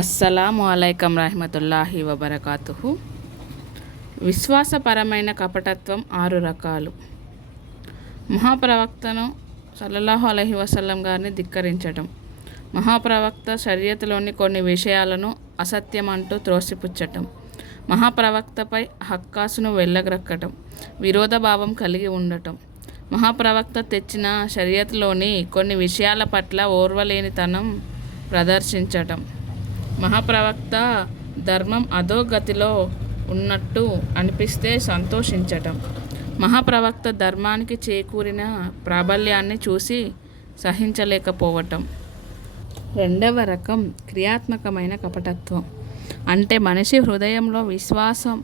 అస్సలాము అలైకం రహమతుల్లాహి వబర్కాతుహు. విశ్వాసపరమైన కపటత్వం 6 రకాలు. మహాప్రవక్తను సల్లల్లాహు అలైహి వసల్లం గారిని ధిక్కరించటం, మహాప్రవక్త షరియతులోని కొన్ని విషయాలను అసత్యమంటూ త్రోసిపుచ్చటం, మహాప్రవక్తపై హక్కాసును వెళ్ళగ్రక్కటం, విరోధభావం కలిగి ఉండటం, మహాప్రవక్త తెచ్చిన షరియతులోని కొన్ని విషయాల పట్ల ఓర్వలేనితనం ప్రదర్శించటం, మహాప్రవక్త ధర్మం అధోగతిలో ఉన్నట్టు అనిపిస్తే సంతోషించటం, మహాప్రవక్త ధర్మానికి చేకూరిన ప్రాబల్యాన్ని చూసి సహించలేకపోవటం. రెండవ రకం క్రియాత్మకమైన కపటత్వం. అంటే మనిషి హృదయంలో విశ్వాసం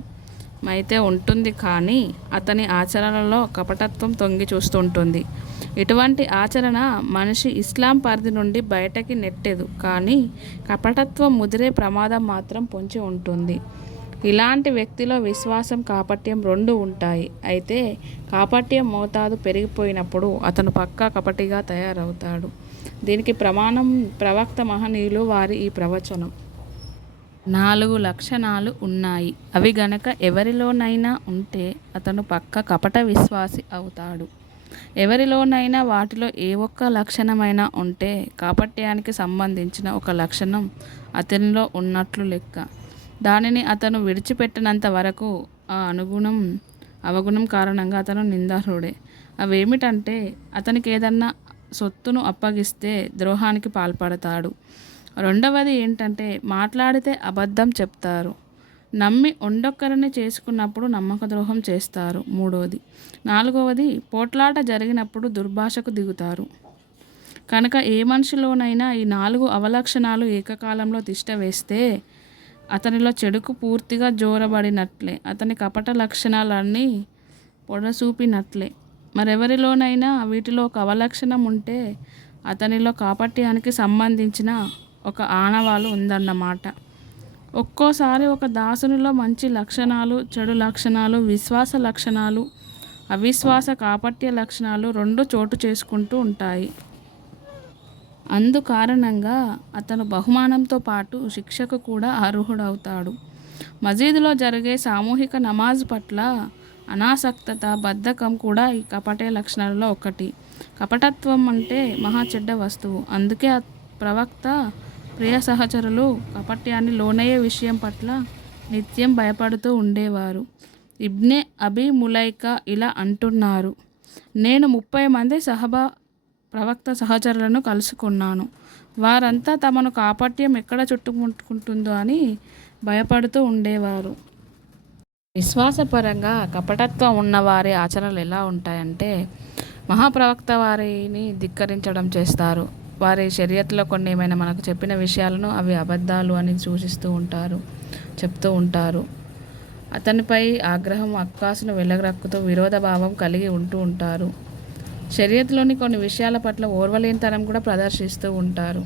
అయితే ఉంటుంది, కానీ అతని ఆచరణలో కపటత్వం తొంగి చూస్తుంటుంది. ఇటువంటి ఆచరణ మనిషి ఇస్లాం పరిధి నుండి బయటకి నెట్టేదు, కానీ కపటత్వం ముదిరే ప్రమాదం మాత్రం పొంచి ఉంటుంది. ఇలాంటి వ్యక్తిలో విశ్వాసం, కాపట్యం 2 ఉంటాయి. అయితే కాపట్యం మోతాదు పెరిగిపోయినప్పుడు అతను పక్కా కపటిగా తయారవుతాడు. దీనికి ప్రమాణం ప్రవక్త మహనీయులు వారి ఈ ప్రవచనం. 4 లక్షణాలు ఉన్నాయి. అవి గనక ఎవరిలోనైనా ఉంటే అతను పక్క కపట విశ్వాసి అవుతాడు. ఎవరిలోనైనా వాటిలో ఏ ఒక్క లక్షణమైనా ఉంటే కాపట్యానికి సంబంధించిన ఒక లక్షణం అతనిలో ఉన్నట్లు లెక్క. దానిని అతను విడిచిపెట్టినంత వరకు ఆ అవగుణం కారణంగా అతను నిందార్హుడే. అవేమిటంటే, అతనికి ఏదన్నా సొత్తును అప్పగిస్తే ద్రోహానికి పాల్పడతాడు. రెండవది ఏంటంటే, మాట్లాడితే అబద్ధం చెప్తారు. నమ్మి ఒండొక్కరిని చేసుకున్నప్పుడు నమ్మక ద్రోహం చేస్తారు. నాలుగవది పోట్లాట జరిగినప్పుడు దుర్భాషకు దిగుతారు. కనుక ఏ మనిషిలోనైనా ఈ 4 అవలక్షణాలు ఏకకాలంలో తిష్ట వేస్తే అతనిలో చెడుకు పూర్తిగా జోరబడినట్లే, అతని కపట లక్షణాలన్నీ పొడసూపినట్లే. మరెవరిలోనైనా వీటిలో ఒక అవలక్షణం ఉంటే అతనిలో కాపట్యానికి సంబంధించిన ఒక ఆనవాలు ఉందన్నమాట. ఒక్కోసారి ఒక దాసునిలో మంచి లక్షణాలు, చెడు లక్షణాలు, విశ్వాస లక్షణాలు, అవిశ్వాస కాపట్య లక్షణాలు 2 చోటు చేసుకుంటూ ఉంటాయి. అందుకారణంగా అతను బహుమానంతో పాటు శిక్షకు కూడా అర్హుడవుతాడు. మసీదులో జరిగే సామూహిక నమాజ్ పట్ల అనాసక్తత, బద్ధకం కూడా ఈ కపటే లక్షణాలలో ఒకటి. కపటత్వం అంటే మహా చెడ్డ వస్తువు. అందుకే ప్రవక్త ప్రియ సహచరులు కపట్యాన్ని లోనయ్యే విషయం పట్ల నిత్యం భయపడుతూ ఉండేవారు. ఇబ్నే అబీ ములైకా ఇలా అంటున్నారు: నేను 30 మంది ప్రవక్త సహచరులను కలుసుకున్నాను. వారంతా తమను కాపట్యం ఎక్కడ చుట్టుముట్టుకుంటుందో అని భయపడుతూ ఉండేవారు. విశ్వాసపరంగా కపటత్వం ఉన్నవారి ఆచరణలు ఎలా ఉంటాయంటే, మహాప్రవక్త వారిని ధిక్కరించడం చేస్తారు. వారి షరియత్లో కొన్ని ఏమైనా మనకు చెప్పిన విషయాలను అవి అబద్ధాలు అని చెప్తూ ఉంటారు. అతనిపై ఆగ్రహం, అక్కాసును వెళ్ళగ్రక్కుతూ విరోధభావం కలిగి ఉంటారు. షరియత్లోని కొన్ని విషయాల పట్ల ఓర్వలేనితనం కూడా ప్రదర్శిస్తూ ఉంటారు.